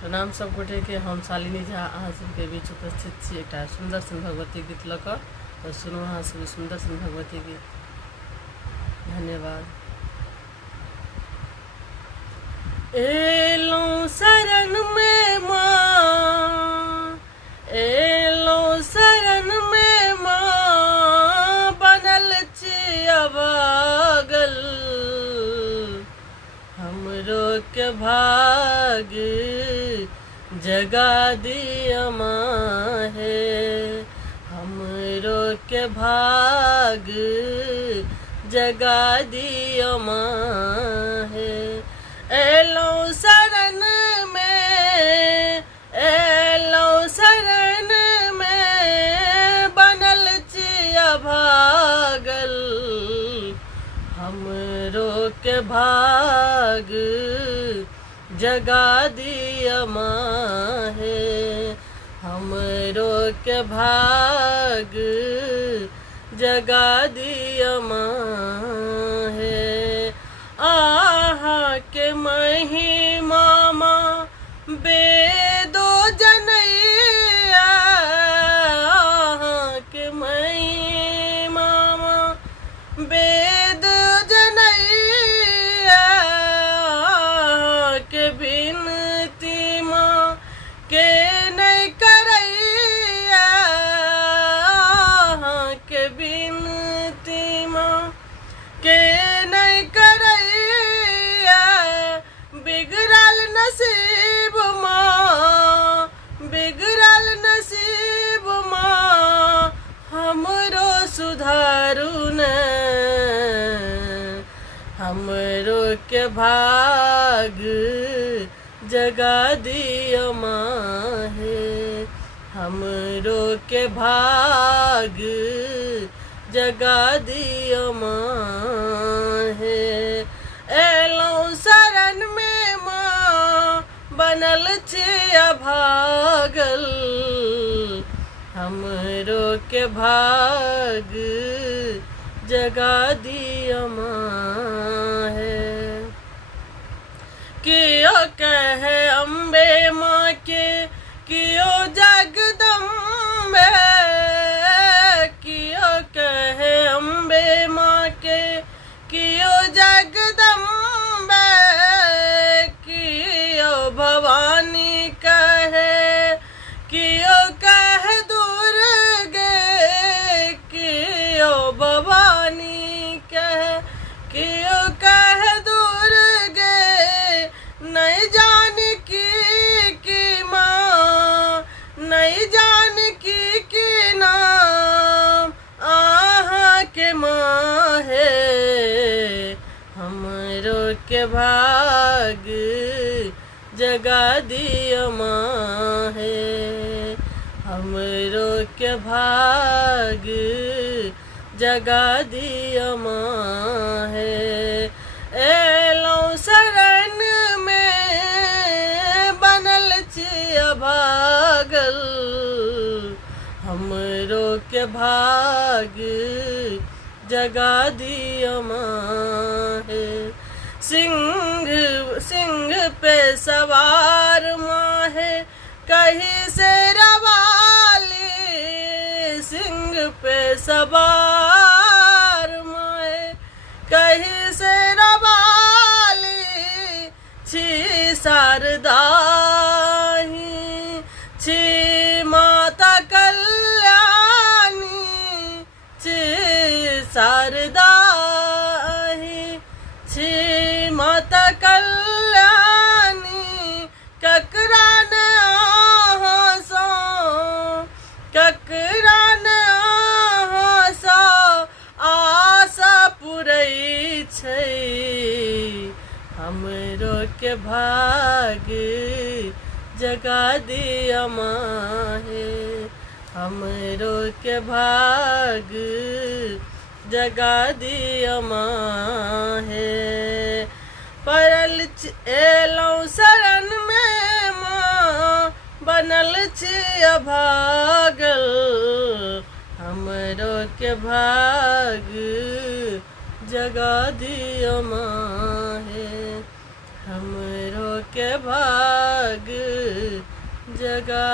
प्रणाम सब गोटे के। हम शालिनी झा अहाँ सबके बीच उपस्थित छी एक सुंदर सन भगवती गीत लऽ कऽ। तो सुनू अहाँ सब सुंदर सन भगवती गीत। धन्यवाद। एलौं शरण में माँ, एलौं शरण में माँ, बनल छी अभागल, हमरो के भाग जगा दिया माँ है, हमरो के भाग जगा दिया माँ है। एलौं शरण में, एलौं शरण में, बनल छिया भागल, हमरो के भाग जगा दिया माँ है, हमरो के भाग जगा दिया माँ है। आहा के महिमा माँ बेदो जनैया, आहा के महिमा माँ बेद जनैया, के बिनती माँ के नहीं करैया, के बिनती माँ के नहीं करैया, बिगड़ल नसीब माँ, बिगड़ल नसीब माँ, हमरो सुधारू न, हमरो के भाग जगा दिया माँ है, हमरो के भाग जगा दिया माँ है। एलौं शरण में माँ, बनल छिया भागल, हमरो के भाग जगा दिया माँ है। कियो कहे अम्बे माँ के, कियो जगदम्बे, कियो कहे अम्बे माँ के, कियो जगदम्बे, कियो भवानी कहे, कियो कहे दुर्गे, कियो भवानी कहे, कियो कहे दुर्गे, नहीं जान की माँ, नहीं जान की नाम, आहा के माँ है, हमरो के भाग जगा दिया माँ है, हमरो के भाग जगा दिया माँ है। एलौं शरण में, बनल छिया भागल, हमरो के भाग जगा दिया माँ है। सिंह सिंह पे सवार माँ है, कहीं से रवाली, सिंह पे सवार माँ है, कहीं से रवाली, छी शारदा ही, छी माता कल्याणी, छी शारदा ही, छी माता कल्याणी, ककरा ने आहाँ सो, ककरा ने आहाँ सो आशा पुरै छै, हमरो के भाग जगा दिया माँ है, हमरो के भाग जगा दिया माँ है। परल एलौं शरण में माँ, बनल छिया भागल, हमरो के भाग जगा दिया माँ है, हम हमरो के भाग जगा